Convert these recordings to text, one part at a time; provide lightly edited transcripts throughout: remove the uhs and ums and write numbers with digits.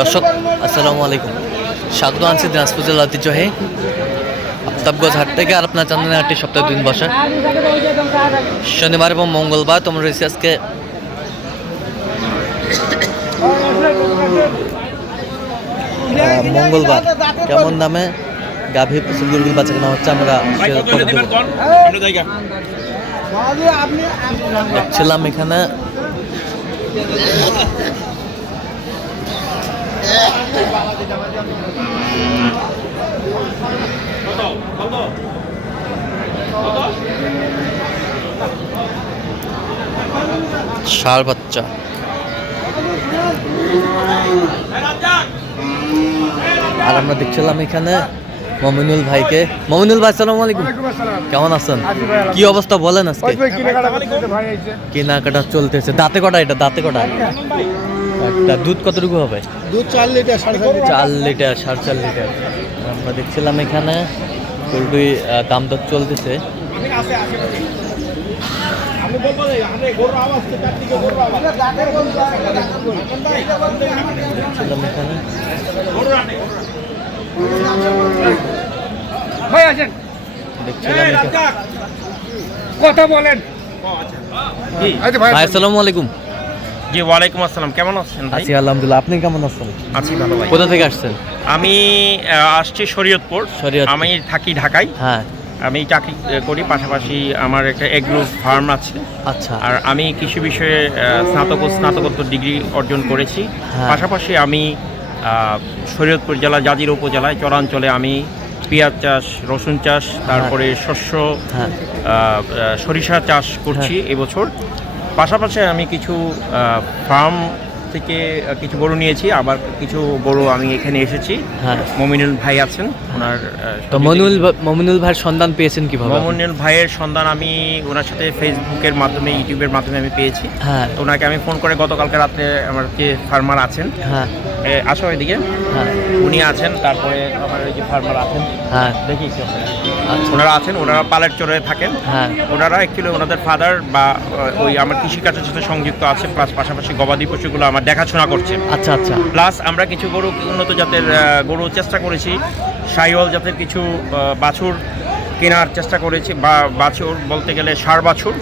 দর্শক আসসালামু আলাইকুম, স্বাগত আনছি দিনাজপুর জেলার ঐতিহ্যবাহী আফতাবগঞ্জ হাট থেকে। আর আপনার চান্দনা হাটটি সপ্তাহে 2 দিন বসে, শনিবার এবং মঙ্গলবার। তোমরা রয়েছে আজকে মঙ্গলবার। কেমন দামে গাভী প্রচুর গরুগুলো বাচ্চা কেনা হচ্ছে আমরা দেখছিলাম এখানে। ষাঁড় বাচ্চা আর আমরা দেখছিলাম এখানে মমিনুল ভাইকে। মমিনুল ভাই আসসালামু আলাইকুম, কেমন আছেন? কি অবস্থা বলেন আজকে? কেনাকাটা চলতেছে। দাঁতে কটা এটা? দাঁতে কটা? একটা। দুধ কতটুকু হবে? দুধ 4 লিটার, 4 লিটার, 4.5 লিটার। আমরা দেখছিলাম এখানে গরুটি দাম দর চলতেছে। দেখছিলাম এখানে কথা বলেন। ভাই আসসালামু আলাইকুম। জি ওয়ালাইকুম আসসালাম, কেমন আছেন ভাই? আছি আলহামদুলিল্লাহ, আপনি কেমন আছেন? আছি ভালো ভাই। কোথা থেকে আসছেন? আমি আসছি শরীয়তপুর। আমি থাকি ঢাকায়। হ্যাঁ, আমি চাকরি করি, পাশাপাশি আমার একটা এগ্রো ফার্ম আছে। আচ্ছা। আর আমি কৃষি বিষয়ে স্নাতকোত্তর ডিগ্রি অর্জন করেছি। পাশাপাশি আমি শরীয়তপুর জেলা জাজিরা উপজেলায় চরাঞ্চলে আমি পেঁয়াজ চাষ, রসুন চাষ, তারপরে শস্য, সরিষা চাষ করছি এবছর। পাশাপাশি আমি কিছু ফার্ম থেকে কিছু গরু নিয়েছি, আবার কিছু গরু আমি এখানে এসেছি। মমিনুল ভাই আছেন, ওনার তো মমিনুল ভাইয়ের সন্ধান পেয়েছেন কিভাবে? মমিনুল ভাইয়ের সন্ধান আমি ওনার সাথে ফেসবুকের মাধ্যমে, ইউটিউবের মাধ্যমে আমি পেয়েছি। তো ওনাকে আমি ফোন করে গতকালকে রাত্রে, আমার যে ফার্মার আছেন, আসো এদিকে, উনি আছেন, তারপরে আমার ওই যে ফার্মার আছেন, দেখিয়েছি ওনারা আছেন, ওনারা পালের চরে থাকেন। ওনারা অ্যাকচুয়ালি ওনাদের ফাদার বা ওই আমার কৃষিকাজের সাথে সংযুক্ত আছে, প্লাস পাশাপাশি গবাদি পশুগুলো আমার দেখাশোনা করছে। আচ্ছা আচ্ছা। প্লাস আমরা কিছু গরু, উন্নত জাতের গরু চেষ্টা করেছি, শাহিওয়াল জাতের কিছু বাছুর কেনার চেষ্টা করেছি, বা বাছুর বলতে গেলে ষাঁড় বাছুর,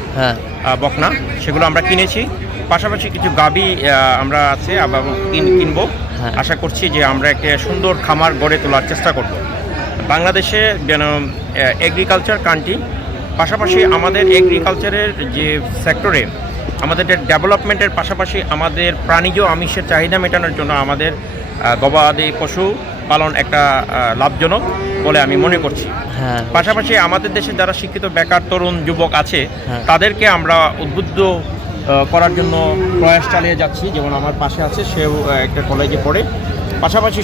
বকনা, সেগুলো আমরা কিনেছি। পাশাপাশি কিছু গাভী আমরা আছে আবার কিনবো। আশা করছি যে আমরা একটা সুন্দর খামার গড়ে তোলার চেষ্টা করব। বাংলাদেশে যেন এগ্রিকালচার কান্ট্রি, পাশাপাশি আমাদের এগ্রিকালচারের যে সেক্টরে আমাদের ডেভেলপমেন্টের পাশাপাশি আমাদের প্রাণীজ আমিষের চাহিদা মেটানোর জন্য আমাদের গবাদি পশু পালন একটা লাভজনক বলে আমি মনে করছি। পাশাপাশি আমাদের দেশে যারা শিক্ষিত বেকার তরুণ যুবক আছে, তাদেরকে আমরা উদ্বুদ্ধ করার জন্য প্রয়াস চালিয়ে যাচ্ছি। যেমন আমার পাশে আছে, সেও একটা কলেজে পড়ে, পাশাপাশি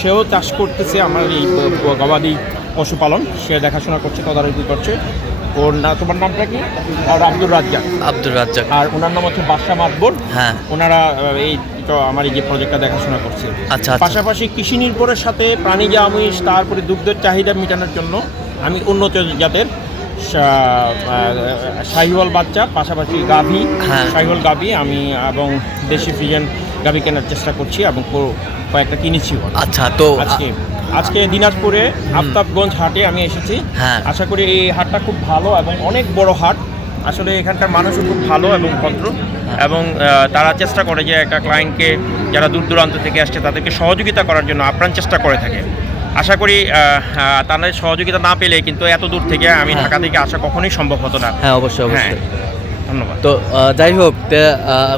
সেও চাষ করতেছে, আমার এই গবাদি পশুপালন সে দেখাশোনা করছে, তদারকি করছে। তোমার নামটা কি? আর আব্দুর রাজ্জাক। আর ওনার নাম হচ্ছে বাদশা মাতবর। ওনারা এই আমার এই যে প্রজেক্টটা দেখাশোনা করছে। আচ্ছা। পাশাপাশি কৃষি নির্ভরের সাথে প্রাণীজ আমিষ, তারপরে দুগ্ধের চাহিদা মেটানোর জন্য আমি উন্নত জাতের শাহিওয়াল বাচ্চা, পাশাপাশি গাভী, শাহিওয়াল গাভী আমি এবং দেশি ফ্রিজিয়ান গাভী কেনার চেষ্টা করছি এবং কয়েকটা কিনেছি। আচ্ছা। তো আজকে দিনাজপুরে আফতাবগঞ্জ হাটে আমি এসেছি। আশা করি এই হাটটা খুব ভালো এবং অনেক বড় হাট। আসলে এখানকার মানুষও খুব ভালো এবং ভদ্র, এবং তারা চেষ্টা করে যে একটা ক্লায়েন্টকে যারা দূর দূরান্ত থেকে আসছে তাদেরকে সহযোগিতা করার জন্য আপ্রাণ চেষ্টা করে থাকে। আশা করি তাদের সহযোগিতা না পেলে কিন্তু এত দূর থেকে আমি ঢাকা থেকে আসা কখনোই সম্ভব হতো না। অবশ্যই। ধন্যবাদ। তো যাই হোক,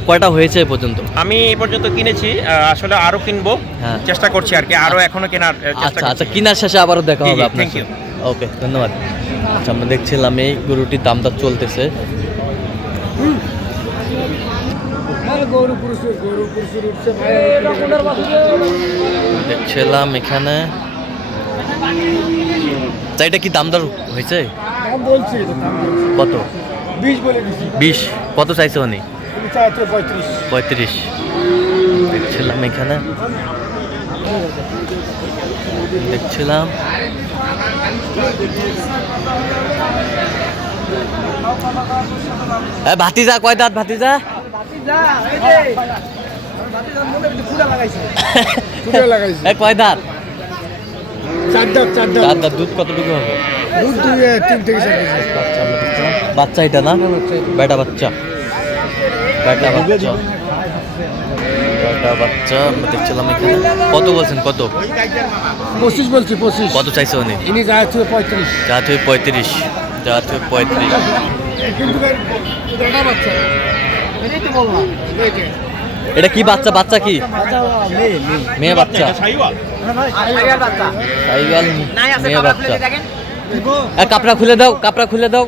কয়টা হয়েছে এ পর্যন্ত? আমি এই পর্যন্ত কিনেছি, আসলে আরও কিনবো, চেষ্টা করছি আর কি, আরও এখনো কেনার চেষ্টা করছি। আচ্ছা, কেনার শেষে আবারও দেখা হবে আপনার। Thank you. ওকে, ধন্যবাদ। আচ্ছা, আমরা দেখছিলাম এই গরুটির দাম দর চলতেছে। দেখছিলাম এখানে। এটা কি দাম দর হয়েছে? কত? 20। কত চাইছে উনি? 35। দেখছিলাম এখানে, দেখছিলাম ভাতিজা কয় দাঁত? ভাতিজা ফুটে লাগাইছে এক কয় দাঁত? চার দাঁত চার দাঁত। দুধ কতটুকু হবে? দুধ 3 থেকে 4 কেজি বাচ্চা আমরা দেখছিলাম। বাচ্চা এটা না? বেটা বাচ্চা। বেটা বাচ্চা। বেটা বাচ্চা আমরা দেখছিলাম এখানে। কত বলছেন কত? 25 বলছি 25 কত চাইছে উনি? ইনি যায় 35 যা তুই 35। যা তুই 35। কিন্তু এটা বাচ্চা এটাই তো বললাম এইটা এটা কি বাচ্চা? বাচ্চা কি? মেয়ে বাচ্চা। শাহিওয়াল সাইওয়াল মেয়ে বাচ্চা। কাপড়া খুলে দাও, কাপড়া খুলে দাও।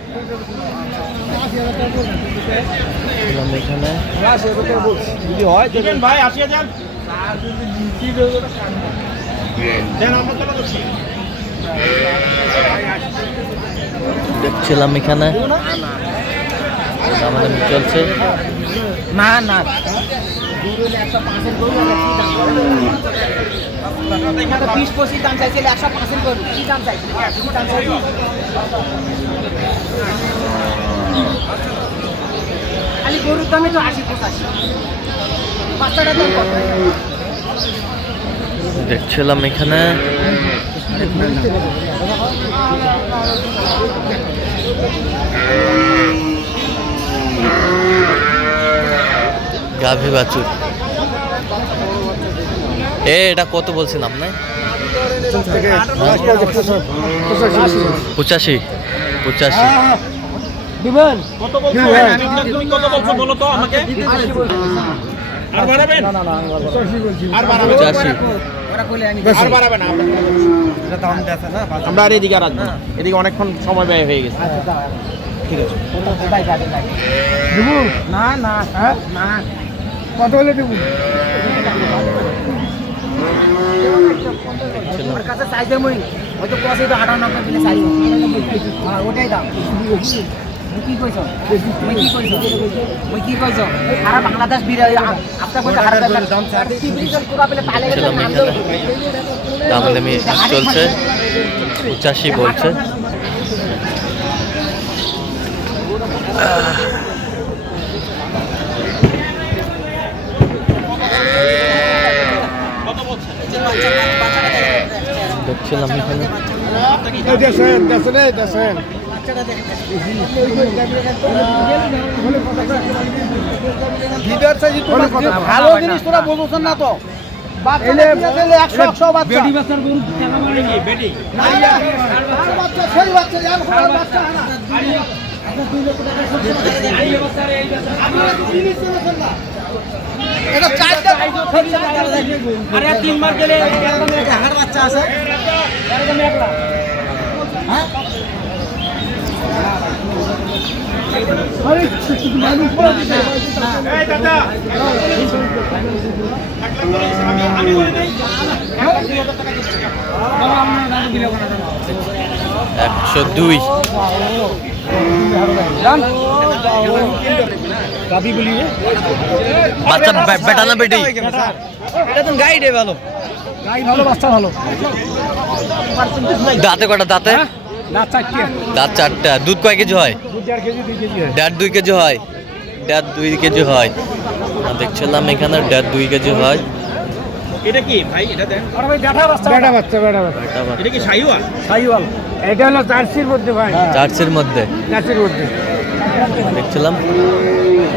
এখানে দিবেন ভাই 80,000 দেন আমরা চলে যাচ্ছি। দেখছিলাম এখানে আমাদের চলছে। না না গরুর দামে তো 80-85 বাচ্চাটার দাম কত? দেখছিলাম এখানে গাভী বাছুর। এটা কত বলছিলাম না? 85। দিবেন কত বলছো? তুমি কত বলছো বলো তো আমাকে। আর বাড়াবেন? আর বাড়াবেন? 85। আর বাড়াবেন না। আমরা আর এদিকে আর আসবো না। এদিকে অনেকক্ষণ সময় ব্যয় হয়ে গেছে। ঠিক আছে। দিব না না হ্যাঁ না কত হলে দিব আমার কাছে চাইছে মই হয়তো 85 তো 98 দিলে চাই হ্যাঁ ওটাই দাম কি কইছ মই কি কইছ সারা বাংলাদেশ বিরে আপনার কত হার দাম টিভিশন পুরো পেলে পালে গেল নাম দাও দামাদামি চলছে। 85 বলছে। দেখছিলাম এখানে দেখেন ভালো জিনিস তোরা বলছস না তো বাচ্চা 100 বাচ্চা বেডি বাচ্চার গরু টাকা মানে কি বেডি বাচ্চা সেই বাচ্চা জান খাওয়ার বাচ্চা না এটা চারটা আরে 3 মাস গেলে হাড় বাচ্চা আছে এরকম একলা হ্যাঁ আরে মানুষ এই দাদা আমি বলে দেই 102। দাবি বলি বাচ্চা বেটা না বেটি? এটা তো গাই রে ভালো গাই ভালো বাচ্চা ভালো দাঁতে কটা? দাঁতে না চারটে দাঁত 4টা। দুধ কয় কেজি হয়? 2.5 কেজি 2 কেজি হয় 1.5-2 কেজি হয়। 1.5-2 কেজি হয়। দেখছিলাম এখানে 1.5-2 কেজি হয়। এটা কি ভাই? এটা দেন। আরে ভাই বেটা বাচ্চা বেটা বাচ্চা। এটা কি শাহিওয়াল? সাইওয়াল এটা হলো জার্সির মধ্যে ভাই চার্চের মধ্যে জার্সির মধ্যে দেখছিলাম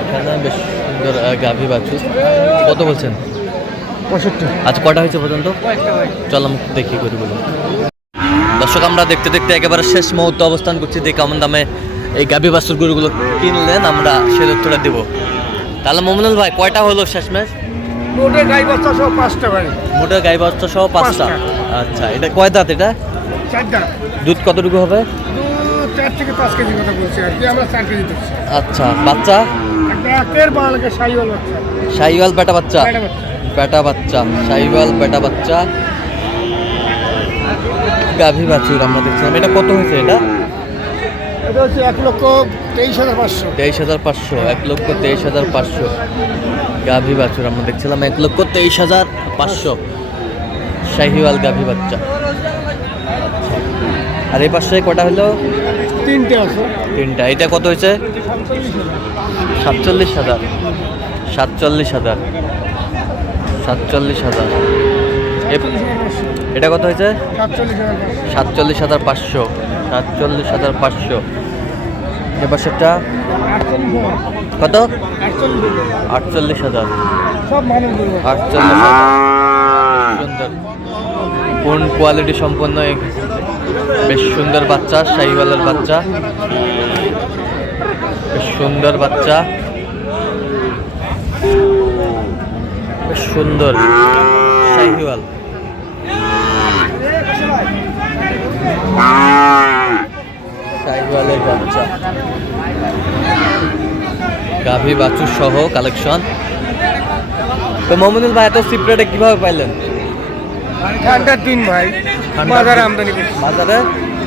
এখানে বেশ সুন্দর গাভী বাছুর। কত বলছেন? 65 আচ্ছা কটা হয়েছে পর্যন্ত? চল আমি দেখি করি বলো। দর্শক আমরা দেখতে দেখতে একেবারে শেষ মুহূর্তে অবস্থান করছি। যে কেমন দামে এই গাভী বাছুর গরুগুলো কিনলেন আমরা সে তথ্যটা দেবো। তাহলে মোমিনুল ভাই কয়টা হলো শেষমেশ? মোটে গাই বাচ্চা সহ 5টা ভাই মোটা গাই বাচ্চা সহ 5টা। আচ্ছা এটা কয় দাঁত? এটা 4 দাঁত দুধ কতটুকু হবে? 4 থেকে 5 কেজি কথা বলছি আর কি আমরা 4 কেজি দিচ্ছি আচ্ছা বাচ্চা? একটা একের বালকে সাইওয়াল বাচ্চা শাহিওয়াল বেটা বাচ্চা। বেটা বাচ্চা বেটা বাচ্চা শাহিওয়াল বেটা বাচ্চা গাভী বাছুর আমরা দেখছিলাম। এটা কত হয়েছে? এটা এটা হচ্ছে 1,23,500 23,500। 1,23,500 গাভী বাছুর আমরা দেখছিলাম। 1,23,500 শাহিওয়াল গাভী বাচ্চা। আর এই পাশে কটা হলো? 3টে আছে 3টা। এটা কত হয়েছে? 47,000। 47,000 47,000। এটা কত হয়েছে? 47,500। 47,500। এবার সেটা কত? 48,000। সব মানুষ 48,000। সুন্দর, কোন কোয়ালিটি সম্পন্ন বেশ সুন্দর বাচ্চা, শাহিওয়ালের বাচ্চা, বেশ সুন্দর বাচ্চা, বেশ সুন্দর শাহিওয়াল। শাহিওয়ালের বাচ্চা, গাভী বাছুর সহ কালেকশন। তো মমিনুল ভাই এত সিপ্রেটে কিভাবে পাইলেন? ঠান্ডার দিন ভাই, ঠান্ডার বাজারে দিন। আমদানি বেশি। বাজারে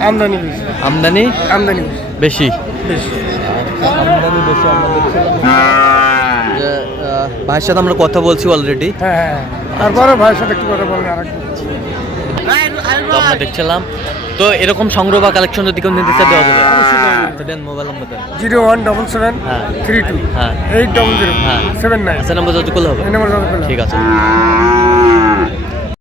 আমদানি বেশি। আমদানি আমদানি বেশি। বেশি। বেশি। আমদানি বেশি। আমরা দেখছিলাম যে ভাইয়ের সাথে আমরা কথা বলছি অলরেডি। হ্যাঁ হ্যাঁ, তারপরে ভাইয়ের সাথে একটু কথা বলেন আর তো আমরা দেখছিলাম। তো এরকম সংগ্রহ বা কালেকশন যদি কেউ নিতে চায় দেওয়া যাবে? অবশ্যই দেওয়া যাবে। তো দেন মোবাইল নাম্বার দেন। 0177 হ্যাঁ 32 হ্যাঁ 800 হ্যাঁ 79। আচ্ছা, নাম্বার যত করলে হবে। এই নাম্বার যোগাযোগ করলে ঠিক আছে।